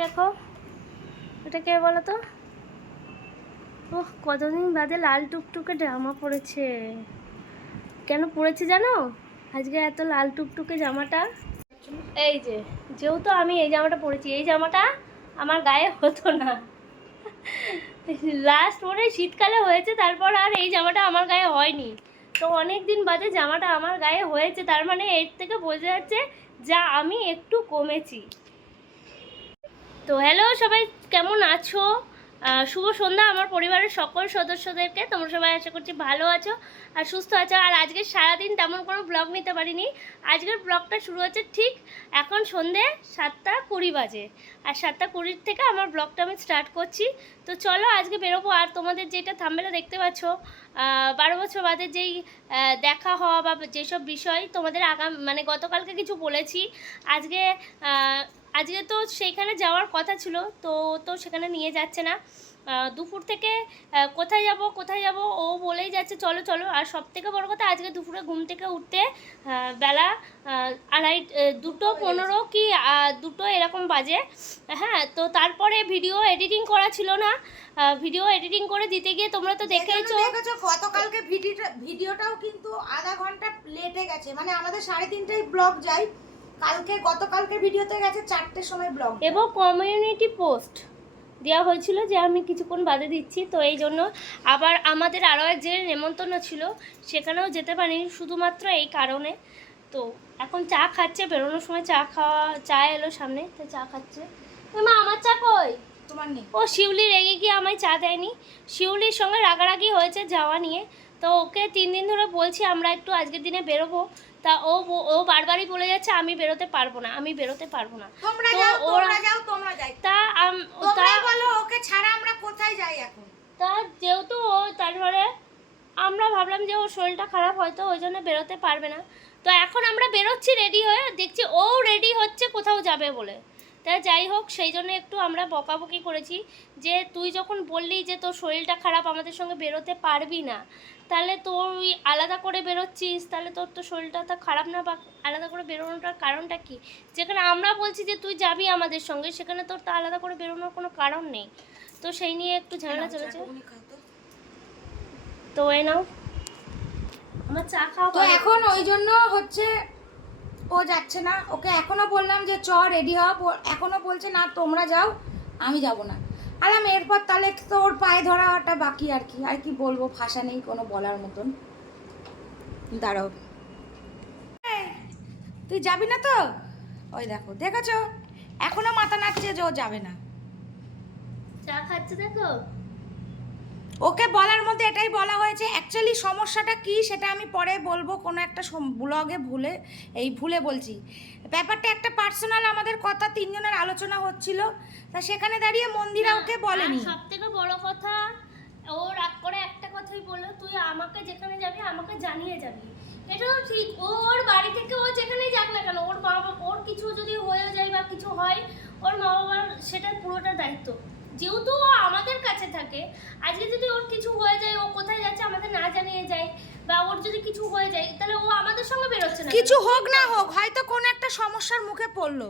দেখো, এটা কে বলো তো ওহ কতদিন বাদে লাল টুকটুকে জামা পড়েছে। কেন পড়েছে জানো? আজকে এত লাল টুকটুকে জামাটা। এই যে, যেহেতু আমি এই জামাটা পরেছি এই জামাটা আমার গায়ে হতো না। লাস্ট মনে শীতকালে হয়েছে, তারপর আর এই জামাটা আমার গায়ে হয়নি। তো অনেক দিন বাদে জামাটা আমার গায়ে হয়েছে, তার মানে এর থেকে বোঝা যাচ্ছে যা আমি একটু কমেছি। তো হ্যালো সবাই কেমন আছো? শুভ সন্ধ্যা আমার পরিবারের সকল সদস্যদেরকে। তোমরা সবাই আশা করছি ভালো আছো আর সুস্থ আছো। আর আজকে সারাদিন তেমন কোনো ব্লগ নিতে পারিনি। আজকের ব্লগটা শুরু হচ্ছে ঠিক এখন সন্ধে সাতটা কুড়ি বাজে। আর সাতটা কুড়ির থেকে আমার ব্লগটা আমি স্টার্ট করছি। তো চলো আজকে বেরোবো। আর তোমাদের যেটা থাম্বেলা দেখতে পাচ্ছ বারো বছর বাদে যেই দেখা হওয়া বা যেসব বিষয় তোমাদের আগাম মানে গতকালকে কিছু বলেছি। আজকে আজকে তো সেইখানে যাওয়ার কথা ছিল তো তো সেখানে নিয়ে যাচ্ছে না। দুপুর থেকে কোথায় যাব কোথায় যাব ও বলেই যাচ্ছে চলো চলো। আর সব থেকে বড় কথা আজকে দুপুরে ঘুম থেকে উঠতে বেলা আড়াই দুটো পনেরো কি দুটো এরকম বাজে। হ্যাঁ তো তারপরে ভিডিও এডিটিং করা ছিল না। ভিডিও এডিটিং করে দিতে গিয়ে তোমরা তো দেখেছ গতকালকে ভিডিওটা ভিডিওটাও কিন্তু আধা ঘণ্টা লেটে গেছে। মানে আমাদের সাড়ে তিনটায় ব্লগ যায় কালকে গতকালকে ভিডিওতে গেছে চারটের সময় ব্লগ। এবং কমিউনিটি পোস্ট দেওয়া হয়েছিল যে আমি কিছুক্ষণ বাদে দিচ্ছি। তো এই জন্য আবার আমাদের আরও এক যে নেমন্তন্ন ছিল সেখানেও যেতে পারিনি শুধুমাত্র এই কারণে। তো এখন চা খাচ্ছে বেরোনোর সময় চা খাওয়া চা এলো সামনে তো চা খাচ্ছে। মা আমার চা কই? তোমার নেই। ও শিউলি রেগে গিয়ে আমায় চা দেয়নি। শিউলির সঙ্গে রাগারাগি হয়েছে যাওয়া নিয়ে। তো ওকে তিন দিন ধরে বলছি আমরা একটু আজকের দিনে বেরোবো। তা ও ও বারবারই বলে যাচ্ছে আমি বেরোতে পারব না আমি বেরোতে পারব না। তোমরা যাও তোমরা যাও তোমরা যাই। তা তোমরাই বলো ওকে ছাড়া আমরা কোথায় যাই এখন? তা যেহেতু ও তারপরে আমরা ভাবলাম যে ওর শরীরটা খারাপ হয়তো ওই জন্য বেরোতে পারবে না। তো এখন আমরা বেরোচ্ছি রেডি হয়ে দেখছি ও রেডি হচ্ছে কোথাও যাবে বলে। তা যাই হোক সেই জন্য একটু আমরা বকাবকি করেছি যে তুই যখন বললি যে তোর শরীরটা খারাপ আমাদের সঙ্গে বেরোতে পারবি না। তাহলে তোর ওই আলাদা করে বেরোচ্ছিস তাহলে তোর তো শরীরটা তো খারাপ না বা আলাদা করে বেরোনোটার কারণটা কি? যেখানে আমরা বলছি যে তুই যাবি আমাদের সঙ্গে সেখানে তোর তো আলাদা করে বেরোনোর কোনো কারণ নেই। তো সেই নিয়ে একটু ঝামেলা চলেছে। তো। এ নাও। আমার চা খাওয়া তো এখন ওই জন্য হচ্ছে ও যাচ্ছে না। ওকে এখনও বললাম যে চ রেডি হ। ও এখনও বলছে না তোমরা যাও আমি যাব না। আলাম এরপর তাহলে তো ওর পায়ে ধরাটা বাকি আর কি। আর কি বলব ভাষা নেই কোনো বলার মতন। দাঁড়াও। তুই যাবি না তো? ওই দেখো দেখেছ? এখনও মাথা নাচছে যে ও যাবে না। চা খাচ্ছে দেখো? ওকে বলার মধ্যে এটাই বলা হয়েছে অ্যাকচুয়ালি সমস্যাটা কি সেটা আমি পরে বলব কোনো একটা ব্লগে ভুলে এই ভুলে বলছি। ব্যাপারটা একটা পার্সোনাল আমাদের কথা তিনজনের আলোচনা হচ্ছিল। তা সেখানে দাঁড়িয়ে মন্দিরা ওকে বলেনি। সব থেকে বড় কথা ও রাগ করে একটা কথাই বলল তুই আমাকে যেখানে যাবি আমাকে জানিয়ে যাবি। এটাও ঠিক ওর বাড়ি থেকে ও যেখানেই যাক না কেন ওর মা বাবা ওর কিছু যদি হয়ে যায় বা কিছু হয় ওর মা বাবার সেটার পুরোটা দায়িত্ব। যেহেতু ও আমাদের কাছে থাকে আজকে যদি ওর কিছু হয়ে যায় ও কোথায় যাচ্ছে আমাদের না জানিয়ে যায় বা ওর যদি কিছু হয়ে যায় তাহলে ও আমাদের সঙ্গে বেরোচ্ছে না কিছু হোক না হোক হয়তো কোনো একটা সমস্যার মুখে পড়ল।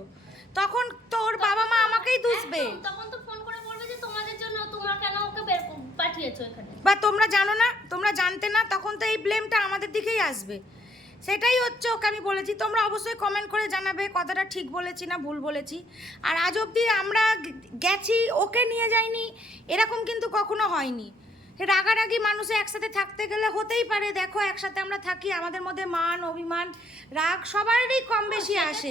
তখন তো ওর বাবা মা আমাকেই দুষবে। তখন তো ফোন করে বলবে যে তোমাদের জন্য তোমরা কেন ওকে বের পাঠিয়েছো এখানে? বা তোমরা জানো না তোমরা জানতে না তখন তো এই ব্লেমটা আমাদের দিকেই আসবে। সেটাই হচ্ছে ওকে আমি বলেছি। তোমরা অবশ্যই কমেন্ট করে জানাবে কথাটা ঠিক বলেছি না ভুল বলেছি। আর আজ অবধি আমরা গেছি ওকে নিয়ে যাইনি এরকম কিন্তু কখনো হয়নি। রাগারাগি মানুষে একসাথে থাকতে গেলে হতেই পারে দেখো একসাথে আমরা থাকি আমাদের মধ্যে মান অভিমান রাগ সবারই কম বেশি আসে।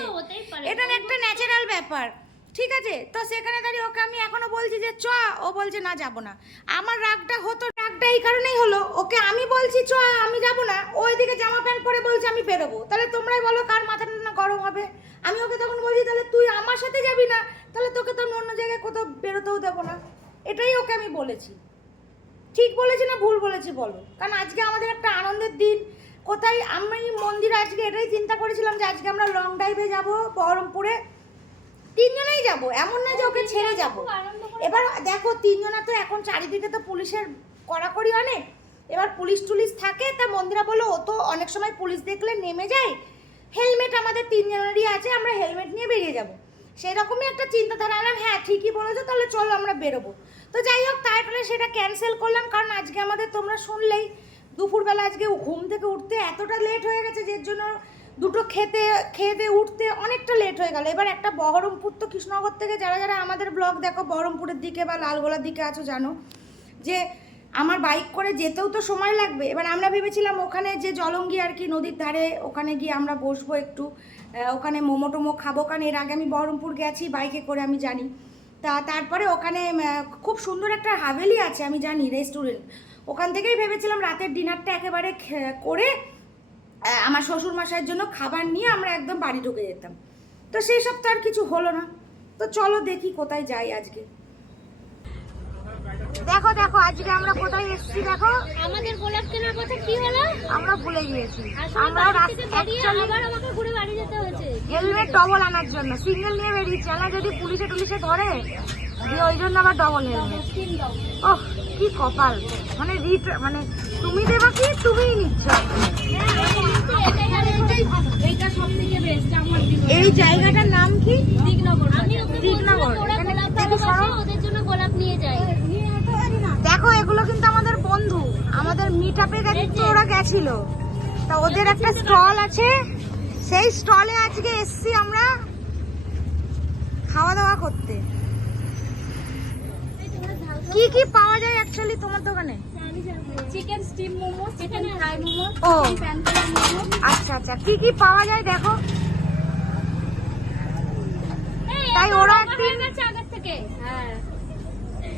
এটা একটা ন্যাচারাল ব্যাপার। ঠিক আছে? তো সেখানে দাঁড়িয়ে ওকে আমি এখনও বলছি যে, চ। ও বলছে, না, যাব না। আমার রাগটা হতো, রাগটা এই কারণেই হলো, ওকে আমি বলছি, চ, আমি যাব না। ওইদিকে জামা প্যান্ট পরে বলছে, আমি বেরোবো। তাহলে তোমরাই বলো কার মাথাটা না গরম হবে। আমি ওকে তখন বলছি, তাহলে তুই আমার সাথে যাবি না? তাহলে তোকে তো আমি অন্য জায়গায় কোথাও বেরোতেও দেবো না। এটাই ওকে আমি বলেছি। ঠিক বলেছি না ভুল বলেছি বলো? কারণ আজকে আমাদের একটা আনন্দের দিন। কোথায় আমি মন্দির আজকে এটাই চিন্তা করেছিলাম যে, আজকে আমরা লং ড্রাইভে যাব বহরমপুরে। তিনজনেই যাব এমন না যে ওকে ছেড়ে যাব। এবার দেখো তিনজনা তো এখন চারিদিকে তো পুলিশের কড়াকড়ি অনেক। এবার পুলিশ টুলিশ থাকে তা মন্দিরা বলো ও তো অনেক সময় পুলিশ দেখলে নেমে যায়। হেলমেট আমাদের তিনজনেরই আছে আমরা হেলমেট নিয়ে বেরিয়ে যাব। সেই রকমই একটা চিন্তাধারা। এলাম হ্যাঁ ঠিকই বলেছ তাহলে চলো আমরা বেরোবো। তো যাই হোক তারপরে সেটা ক্যান্সেল করলাম কারণ আজকে আমাদের তোমরা শুনলেই। দুপুরবেলা আজকে ঘুম থেকে উঠতে এতটা লেট হয়ে গেছে যে জন্য দুটো খেতে, খেয়ে দিয়ে উঠতে অনেকটা লেট হয়ে গেল। এবার একটা বহরমপুর তো কৃষ্ণনগর থেকে যারা যারা আমাদের ব্লগ দেখো, বহরমপুরের দিকে বা লালগোলার দিকে আছো জানো, যে আমার বাইক করে যেতেও তো সময় লাগবে। এবার আমরা ভেবেছিলাম ওখানে যে জলঙ্গি আর কি নদীর ধারে, ওখানে গিয়ে আমরা বসবো একটু। ওখানে মোমো টোমো খাব। কারণ এর আগে আমি বহরমপুর গেছি বাইকে করে আমি জানি। তা তারপরে ওখানে খুব সুন্দর একটা হাভেলি আছে, আমি জানি রেস্টুরেন্ট ওখান থেকেই ভেবেছিলাম রাতের ডিনারটা একেবারে করে আমার শ্বশুর মশাইয়ের জন্য খাবার নিয়ে আমরা একদম বাড়ি ঢুকে যেতাম। তো সেই সব তো আর কিছু হলো না। তো চলো দেখি কোথায় যাই আজকে। দেখো দেখো আজকে আমরা কোথায় এসেছি দেখো। আমাদের গোলাপ কেনার কথা কি হলো? আমরা ভুলে গিয়েছি। আমরা আবার আমাকে ঘুরে বাড়ি যেতে হয়েছে। হেলমেট ডবল আনার জন্য। সিঙ্গেল নিয়ে বেরিয়েছি। আমরা যদি পুলিশে টুলিশে ধরে দিয়ে ওই জন্য আবার ডবল হেলমেট ওহ কি কপাল। মানে রিট মানে তুমি দেবা কি তুমিই নিচ্ছ। এই জায়গাটার নাম কি? দিগনগর। দেখি ভালোবাসে, সরো। ওদের জন্য গোলাপ নিয়ে যাই। দেখো এগুলো কিন্তু আমাদের বন্ধু। আমাদের মিট আপে কিন্তু ওরা গেছিল। তা ওদের একটা স্টল আছে। সেই স্টলে আজকে এসছি আমরা খাওয়া দাওয়া করতে। কি কি পাওয়া যায় অ্যাকচুয়ালি তোমার দোকানে? Chicken steam momo chicken fry momo ও। মোমো। আচ্ছা আচ্ছা। কি কি পাওয়া যায় দেখো। তাই ওরা একদিন- আগের থেকে। হ্যাঁ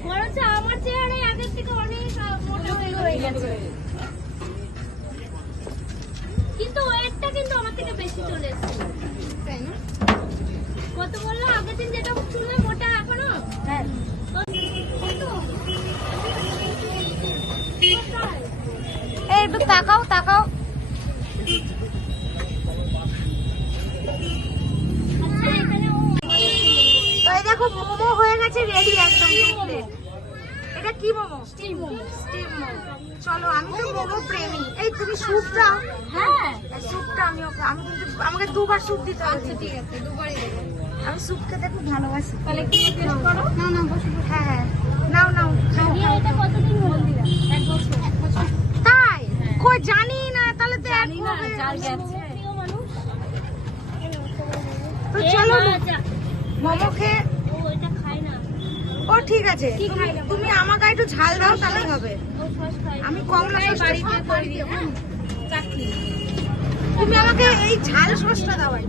বরঞ্চ আমার চেহারা আগের থেকে অনেক মোটা হয়ে গেছে। কিন্তু ওয়েটটা কিন্তু আমার থেকে বেশি চলে এসেছে। কত বলল? আগের দিন যেটা ছিল মোটা এখনও? হ্যাঁ কত? কোথায়? এই একটু তাকাও তাকাও। দেখো মোমো হয়ে গেছে রেডি একদম এটা কি মোমো? স্টিম মোমো। স্টিম মোমো। চলো আমি তো মোমো প্রেমী। এই তুমি স্যুপ দাও। হ্যাঁ। স্যুপটা আমি ওকে আমি কিন্তু আমাকে দুবার স্যুপ দিতে হবে। আচ্ছা ঠিক আছে দুবারই আমি স্যুপ খেতে খুব ভালোবাসি। তাহলে কি টেস্ট করো? না না বসে হ্যাঁ হ্যাঁ। নাও নাও। এটা কতদিন হলো এক বছর এক বছর। তাই কই জানি না তাহলে তো জানি না। গেছে। তো চলো মোমো খেয়ে ও ঠিক আছে। তুমি আমাকে একটু ঝাল দাও তাহলেই হবে। আমি কম না বাড়িতে করে দিও হ্যাঁ? তুমি আমাকে এই ঝাল সসটা দাও ইয়ে।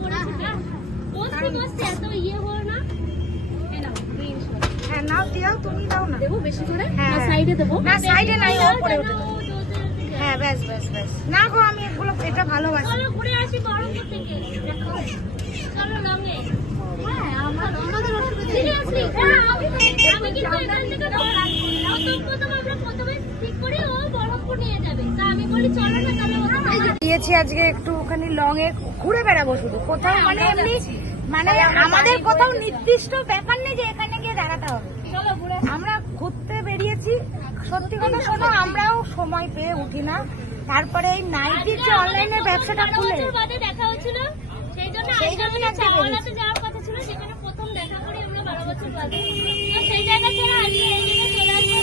হ্যাঁ নাও দিও তুমি দাও না। দেবো বেশি করে? হ্যাঁ। সাইডে দেবো। না, এ নাই, ওপরে যেন হ্যাঁ ব্যাস ব্যাস ব্যাস। না গো আমি এগুলো এটা ভালোবাসি। চলো ঘুরে আসি বহরমপুর থেকে। চলো লঙে হ্যাঁ আমার আমাদের সিরিয়াসলি হ্যাঁ আমি আমি কিন্তু এখান থেকে ধর প্রথম প্রথম আমরা প্রথমে ঠিক করি ও বহরমপুর নিয়ে যাবে। তা আমি বলি চলো না তাহলে দিয়েছি আজকে একটু ওখানে লং এ ঘুরে বেড়াবো শুধু। কোথাও মানে এমনি মানে আমাদের কোথাও নির্দিষ্ট ব্যাপার নেই যে এখানে গিয়ে দাঁড়াতে হবে চলো ঘুরে আমরা ঘুরতে বেরিয়েছি সত্যি কথা শোনো আমরাও সময় পেয়ে উঠি না। তারপরে এই নাইটির যে অনলাইনে ব্যবসাটা খুলে দেখা হয়েছিল। সেই জন্য সেই আজকে জন্যই আমাদের আজকে চাওয়ালাতে যাওয়ার কথা ছিল সেখানে প্রথম দেখা করি আমরা বারো বছর বাদে। সেই জায়গা ছেড়ে আজকে এই জায়গায় চলে আসব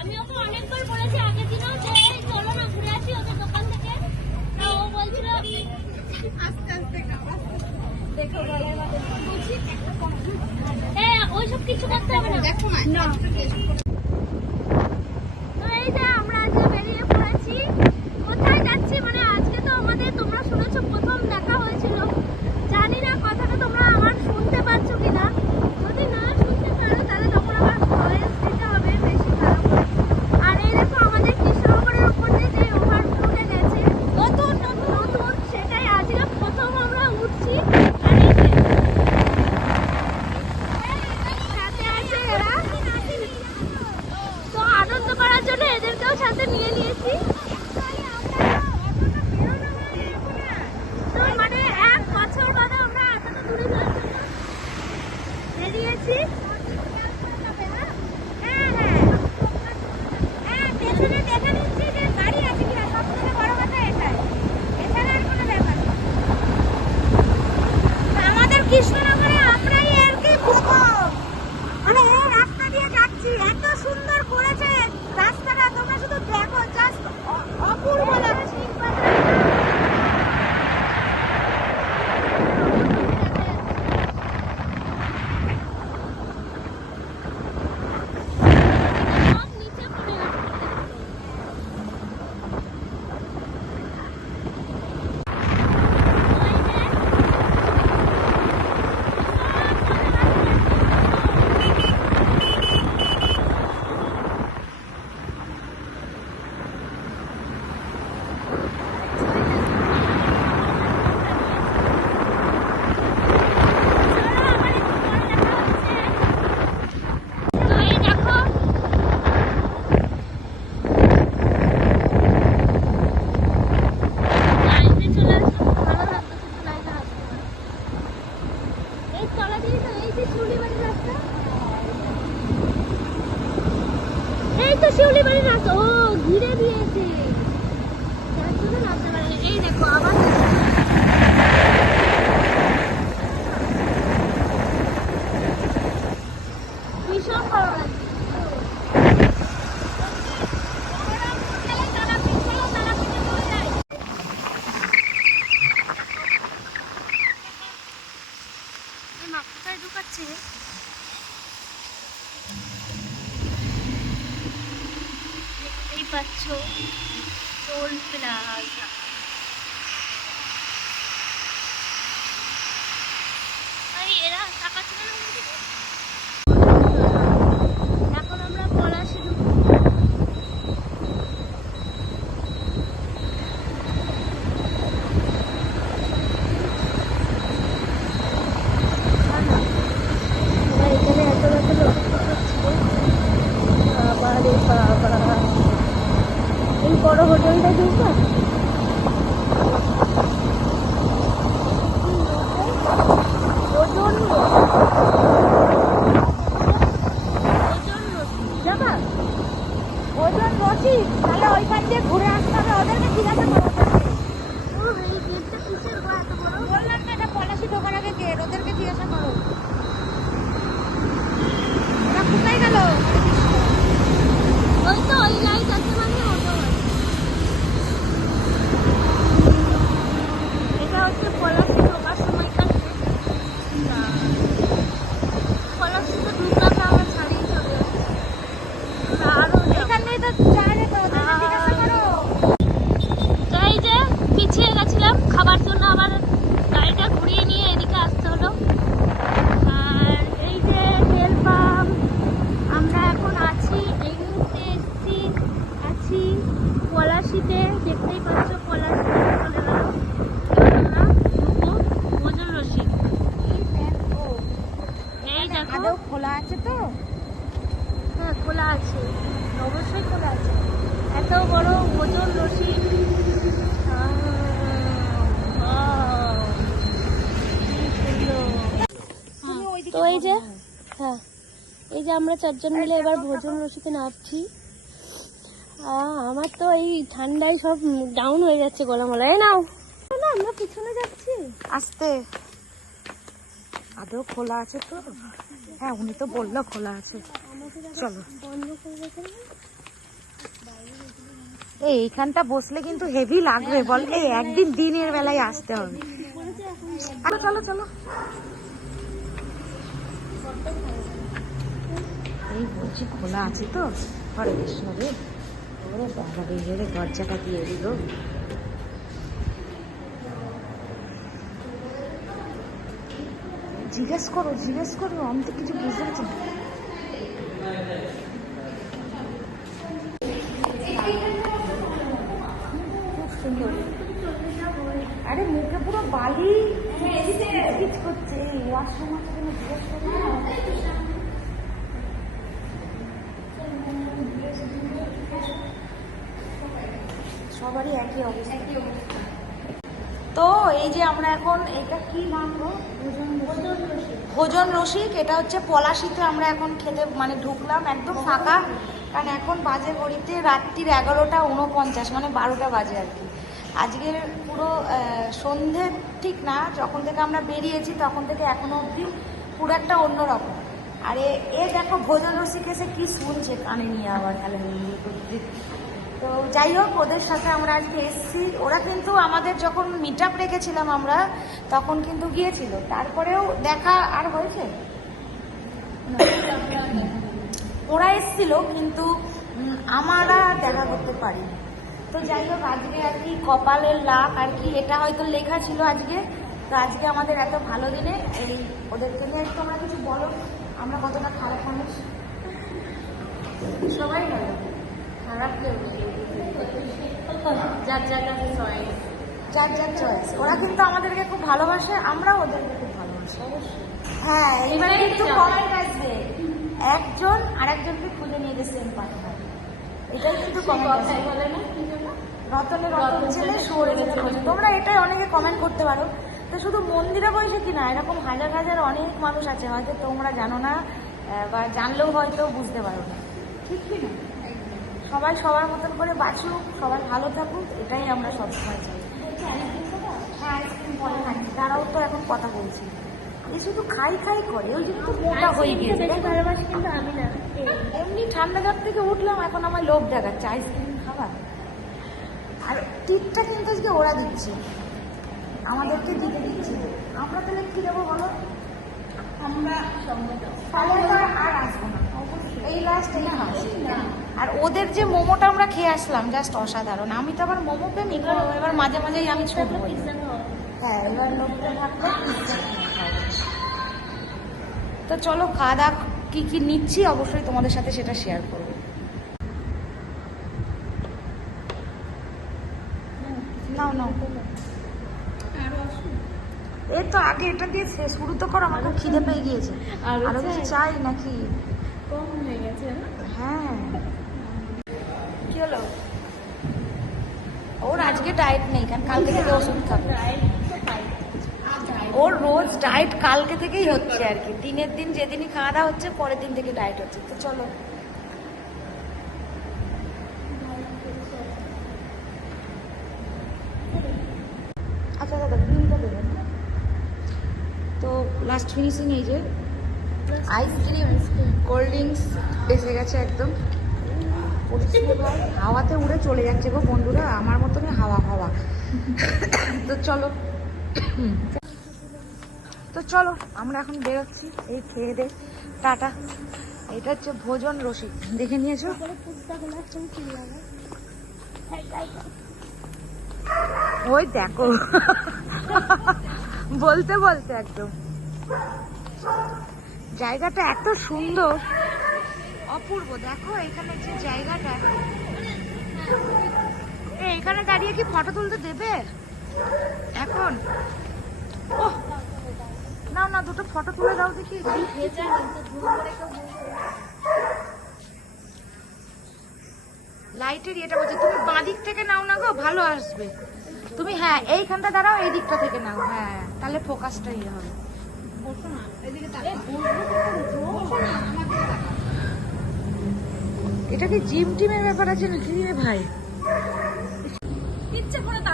আমি ওকে অনেকবার বলেছি আগের দিনও যে চলো না ঘুরে আসি ওদের দোকান থেকে। তা ও বলছিল আস্তে আস্তে দেখো। গলার মধ্যে হ্যাঁ ওইসব কিছু করতে হবে না। দেখো না। দেখতেই পাচ্ছ টোল প্লাজা ভাই এরা তাকাচ্ছে না আমাদের দিকে? এখন আমরা পলাশি ঢুকবো এখানে এত এত লোক বাবারে বাবা এই বড় হোটেলটা ঢুকবা ওজন লোক। ওদেরকে? বললাম না এটা পলাশি ঢোকার আগে গেট ওদেরকে জিজ্ঞাসা করো ওরা কোথায় গেল ওই তো ওই লাইট আছে মানে ওটা এটা হচ্ছে পলাশি ঢোকার সময়কার না পলাশিতে ঢুকলাম না আমরা ছাড়িয়ে চলে যাচ্ছি আমরা আরও যাব। এখান দিয়ে তো যাওয়া যেত ওদেরকে জিজ্ঞাসা করো তো এই যে পিছিয়ে গেছিলাম খাবার জন্য আবার গাড়িটা ঘুরিয়ে নিয়ে এদিকে আসতে হলো আর এই যে তেল পাম্প আমরা এখন আছি এই মুহূর্তে এসছি আছি পলাশিতে দেখতেই পাচ্ছ পলাশিতে চলে গেল এবার আমরা ঢুকবো ভোজন রসিক এই দেখো আদৌ খোলা আছে তো হ্যাঁ খোলা আছে অবশ্যই খোলা আছে এত বড় ওজন রসিদ তুমি ওইদিকে তো এই যে হ্যাঁ এই যে আমরা চারজন মিলে এবার ভোজন রসিতে নামছি। আহ, আমার তো এই ঠান্ডায় সব ডাউন হয়ে যাচ্ছে গলা মলা এই নাও। না আমরা পিছনে যাচ্ছি। আসতে। আদৌ খোলা আছে তো? হ্যাঁ উনি তো বলল খোলা আছে। চলো? এই এইখানটা বসলে কিন্তু হেভি লাগবে বল। এই একদিন দিনের বেলায় আসতে হবে। আরে চলো চলো। এই বলছি খোলা আছে তো? হরে কৃষ্ণ রে ওরে বাবা দরজাটা দিয়ে দিল। জিজ্ঞেস করো জিজ্ঞেস করো আমি তো কিছু বুঝতে পারছি আরে মুখে পুরো বালি করছে। ওয়াশরুম আছে জিজ্ঞেস করো না। সবারই একই অবস্থা তো এই যে আমরা এখন এটা কি নাম ভোজন রসিক। এটা হচ্ছে পলাশিতে আমরা এখন খেতে মানে ঢুকলাম একদম ফাঁকা। কারণ এখন বাজে ঘড়িতে রাত্রির এগারোটা উনপঞ্চাশ মানে বারোটা বাজে আর কি। আজকের পুরো সন্ধে ঠিক না যখন থেকে আমরা বেরিয়েছি তখন থেকে এখনও অবধি পুরো একটা অন্যরকম। আর এ এ দেখো ভোজন রসিক এসে কি শুনছে কানে নিয়ে আবার খেলে তো যাই হোক, ওদের সাথে আমরা আজকে এসেছি। ওরা কিন্তু আমাদের যখন মিট আপ রেখেছিলাম আমরা, তখন কিন্তু গিয়েছিল। তারপরেও দেখা আর হয়েছে? ওরা এসেছিল, কিন্তু আমরা দেখা করতে পারি তো যাই হোক, আজকে আর কি কপালের লাভ আর কি, এটা হয়তো লেখা ছিল আজকে। তো আজকে আমাদের এত ভালো দিনে, এই ওদের জন্য একটু আমরা কিছু বলো। আমরা কতটা খারাপ মানুষ? সবাই ভালো। খারাপ কেউ নেই। যার যার কাছে চয়েস যার যার চয়েস ওরা কিন্তু আমাদেরকে খুব ভালোবাসে আমরাও ওদেরকে খুব ভালোবাসি। হ্যাঁ এবার কিন্তু কমেন্ট আসবে একজন আরেকজনকে খুঁজে নিয়ে গেছে সেম পার্টনার এটাই কিন্তু আসবে বলে না রতনে রতন ছেলে সরে তোমরা এটাই অনেকে কমেন্ট করতে পারো। তো শুধু মন্দিরে বসে কি না এরকম হাজার হাজার অনেক মানুষ আছে হয়তো তোমরা জানো না বা জানলেও হয়তো বুঝতে পারো না। ঠিক কি না? সবাই সবার মতন করে বাঁচুক সবাই ভালো থাকুক এটাই আমরা সবসময় চাই। হ্যাঁ আইসক্রিম পরে খাচ্ছি তারাও তো এখন কথা বলছি। এ শুধু খাই খাই করে ওই জন্য তো মোটা হয়ে গিয়েছে। ভালোবাসি কিন্তু আমি না। এমনি ঠান্ডা জল থেকে উঠলাম এখন আমার লোভ দেখাচ্ছে। আইসক্রিম খাবার আর টিপটা কিন্তু আজকে ওরা দিচ্ছে। আমাদেরকে দিতে দিচ্ছে। আমরা তাহলে কি দেবো বলো? আমরা তাহলে আর আসব না। এই লাস্ট এই লাস্ট আর ওদের যে মোমোটা আমরা খেয়ে আসলাম জাস্ট অসাধারণ। আমি তো আবার মোমো প্রেমিক এবার মাঝে মাঝেই আমি হ্যাঁ এবার লোকটা থাকলে। তো চলো খাওয়া কী কী নিচ্ছি অবশ্যই তোমাদের সাথে সেটা শেয়ার করব। নাও নাও। এই তো আগে এটা দিয়ে শুরু তো করো আমার খিদে পেয়ে গিয়েছে। আরও কিছু চাই? নাকি? কম হয়ে গেছে? হ্যাঁ। কি হলো? ওর আজকে ডায়েট নেই কারণ কালকে থেকে ওষুধ খাবে। ওর রোজ ডায়েট কালকে থেকেই হচ্ছে আর কি। দিনের দিন যেদিনই খাওয়া দাওয়া হচ্ছে পরের দিন থেকে ডায়েট হচ্ছে। তো চলো। আচ্ছা দাদা বিলটা দেবেন তো লাস্ট ফিনিশিং এই যে। আইসক্রিম কোল্ড ড্রিঙ্কস এসে গেছে একদম। হাওয়াতে উড়ে চলে যাচ্ছে গো বন্ধুরা, আমার মতনই হাওয়া হাওয়া। তো চলো। তো চলো, আমরা এখন বেরোচ্ছি, এই খেয়ে দে, টাটা। এটা হচ্ছে ভোজন রসিক, দেখে নিয়েছো। ওই দেখো। বলতে বলতে একদম। জায়গাটা এত সুন্দর। অপূর্ব। দেখো, এখানে যে জায়গাটা। এখানে দাঁড়িয়ে কি ফটো তুলতে দেবে? এখন। না না দুটো ফটো তুলে দাও দেখি। না। লাইটের এটা বলছে, তুমি বাঁ দিক থেকে নাও না গো, ভালো আসবে। তুমি হ্যাঁ এইখানটা দাঁড়াও, এই দিকটা থেকে নাও হ্যাঁ তাহলে ফোকাসটা ইয়ে হবে। এটা কি জিম টিমের ব্যাপার আছে নাকি রে ভাই?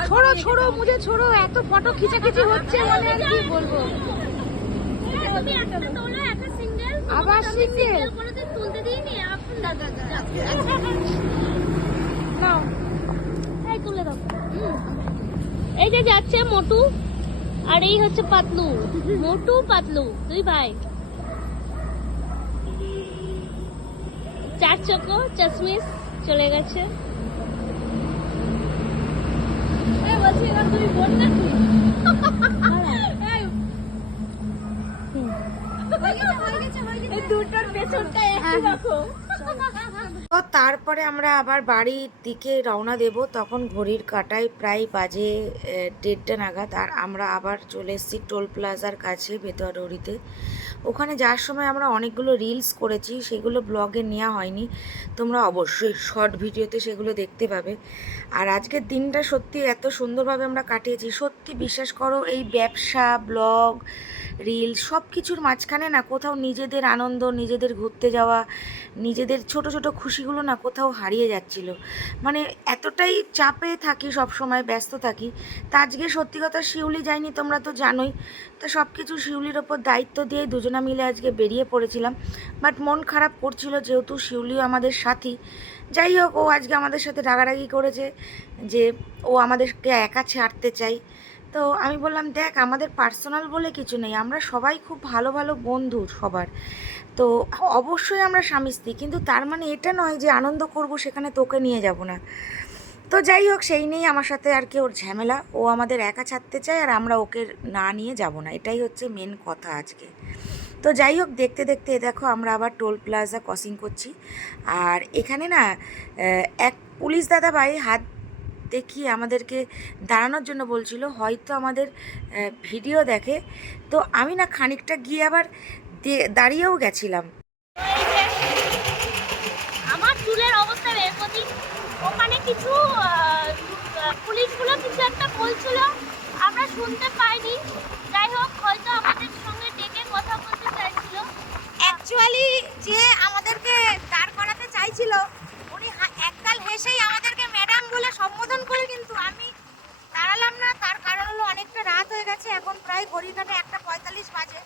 ছোড়ো ছোড়ো মুঝে ছোড়ো এত ফটো খিচাখিচি হচ্ছে মানে আর কি বলব? হ্যাঁ, একটা single, আবার। নাও। এই তুলে দাও। এই যে যাচ্ছে মোটু আর এই হচ্ছে পাতলু। মোটু পাতলু দুই ভাই। চার চকো চশমিস চলে গেছে। বলছি এবার তুমি বোন নাকি? দুটোর পেছনটা একই রকম। তো তারপরে আমরা আবার বাড়ির দিকে রওনা দেব। তখন ঘড়ির কাটায় প্রায় বাজে দেড়টা নাগাদ। আর আমরা আবার চলে এসেছি টোল প্লাজার কাছে বেতরড়িতে ওখানে যাওয়ার সময় আমরা অনেকগুলো রিলস করেছি, সেগুলো ব্লগে নেওয়া হয়নি। তোমরা অবশ্যই শর্ট ভিডিওতে সেগুলো দেখতে পাবে। আর আজকের দিনটা সত্যি এত সুন্দরভাবে আমরা কাটিয়েছি। সত্যি বিশ্বাস করো, এই ব্যবসা ব্লগ রিল সব কিছুর মাঝখানে না কোথাও নিজেদের আনন্দ, নিজেদের ঘুরতে যাওয়া, নিজেদের ছোট ছোট খুশিগুলো না কোথাও হারিয়ে যাচ্ছিল। মানে এতটাই চাপে থাকি সব সময় ব্যস্ত থাকি। তা আজকে সত্যি কথা শিউলি যায়নি, তোমরা তো জানোই। তো সব কিছু শিউলির ওপর দায়িত্ব দিয়ে দুজনা মিলে আজকে বেরিয়ে পড়েছিলাম। বাট মন খারাপ করছিল যেহেতু শিউলিও আমাদের সাথী। যাই হোক, ও আজকে আমাদের সাথে রাগারাগি করেছে যে ও আমাদেরকে একা ছাড়তে চাই। তো আমি বললাম, দেখ, আমাদের পার্সোনাল বলে কিছু নেই। আমরা সবাই খুব ভালো ভালো বন্ধু সবার। তো অবশ্যই আমরা স্বামী স্ত্রী। কিন্তু তার মানে এটা নয় যে আনন্দ করব সেখানে তোকে নিয়ে যাব না। তো যাই হোক, সেই নিয়েই আমার সাথে আর কি ওর ঝামেলা। ও আমাদের একা ছাড়তে চায় আর আমরা ওকে না নিয়ে যাব না। এটাই হচ্ছে মেন কথা আজকে। তো যাই হোক, দেখতে দেখতে দেখো আমরা আবার টোল প্লাজা ক্রসিং করছি। আর এখানে না এক পুলিশ দাদা ভাই হাত দেখিয়ে আমাদেরকে দাঁড়ানোর জন্য বলছিল, হয়তো আমাদের ভিডিও দেখে। তো আমি না খানিকটা গিয়ে আবার দাঁড়িয়েও গেছিলাম। পুলিশগুলো কিছু একটা বলছিল, আমরা শুনতে পাইনি। যাই হোক, হয়তো আমাদের অ্যাকচুয়ালি যে আমাদেরকে দাঁড় করাতে চাইছিল উনি এককাল হেসেই আমাদেরকে ম্যাডাম বলে সম্বোধন করে কিন্তু আমি দাঁড়ালাম না। তার কারণ হলো অনেকটা রাত হয়ে গেছে এখন প্রায় ঘড়িঘাটে একটা পঁয়তাল্লিশ বাজে।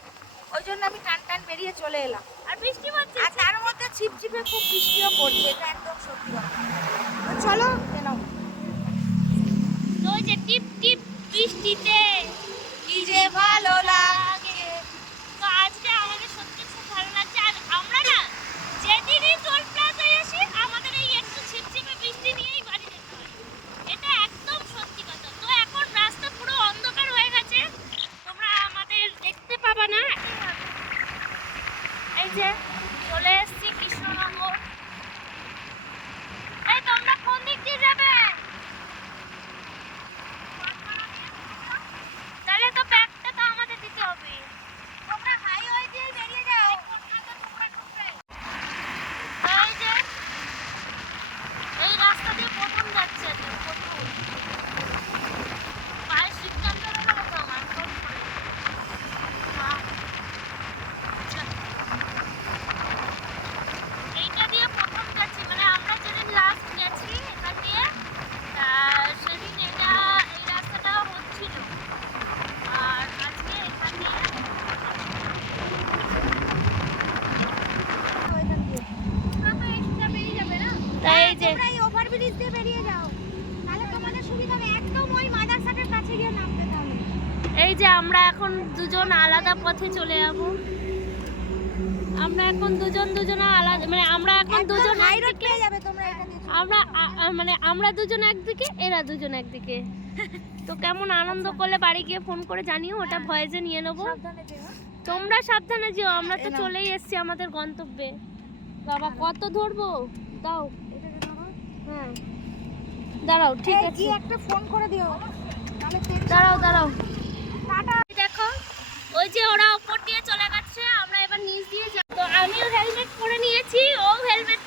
ওই জন্য আমি টান টান বেরিয়ে চলে এলাম। আর বৃষ্টি পড়ছে? আর তার মধ্যে ছিপছিপে খুব বৃষ্টিও পড়ছে এটা একদম সত্যি কথা। তো চলো ওই যে টিপ টিপ বৃষ্টিতে। কি যে ভালো পথে চলে যাব। আমরা এখন দুজন দুজনে আলাদা মানে আমরা এখন দুজন হাই রোড পেয়ে যাবে তোমরা আমরা মানে আমরা দুজন একদিকে এরা দুজন একদিকে। তো কেমন আনন্দ করলে বাড়ি গিয়ে ফোন করে জানিও ওটা ভয়েজে নিয়ে নেব। তোমরা সাবধানে যেও আমরা তো চলেই এসেছি আমাদের গন্তব্যে। বাবা কত ধরবো? দাও। হ্যাঁ। দাঁড়াও ঠিক আছে। একটা ফোন করে দিও। দাঁড়াও দাঁড়াও। টাটা। ওরা উপর দিয়ে চলে গেছে, আমরা এবার নিচ দিয়ে যাব। তো আমিও হেলমেট পরে নিয়েছি, ও হেলমেট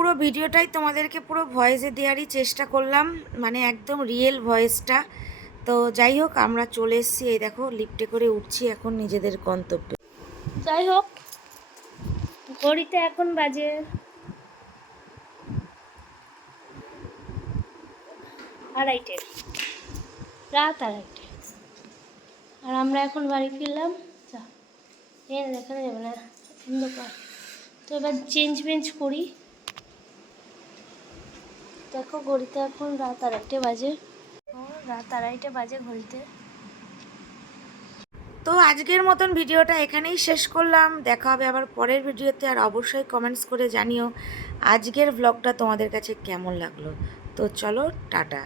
পুরো ভিডিওটাই তোমাদেরকে পুরো ভয়েসে দেওয়ারই চেষ্টা করলাম মানে একদম রিয়েল ভয়েসটা। তো যাই হোক, আমরা চলে এসেছি, এই দেখো লিফটে করে উঠছি এখন নিজেদের গন্তব্যে। যাই হোক, ঘড়িতে এখন বাজে আড়াইটে, রাত আড়াইটে। আর আমরা এখন বাড়ি ফিরলাম, যা এ দেখানো যাবে না তো এবার চেঞ্জ বেঞ্জ করি। দেখো ঘড়িতে এখন রাত আড়াইটে বাজে। ও, রাত আড়াইটে বাজে ঘড়িতে। তো আজকের মতন ভিডিওটা এখানেই শেষ করলাম। দেখা হবে আবার পরের ভিডিওতে আর অবশ্যই কমেন্টস করে জানিও আজকের ব্লগটা তোমাদের কাছে কেমন লাগল। তো চলো টাটা।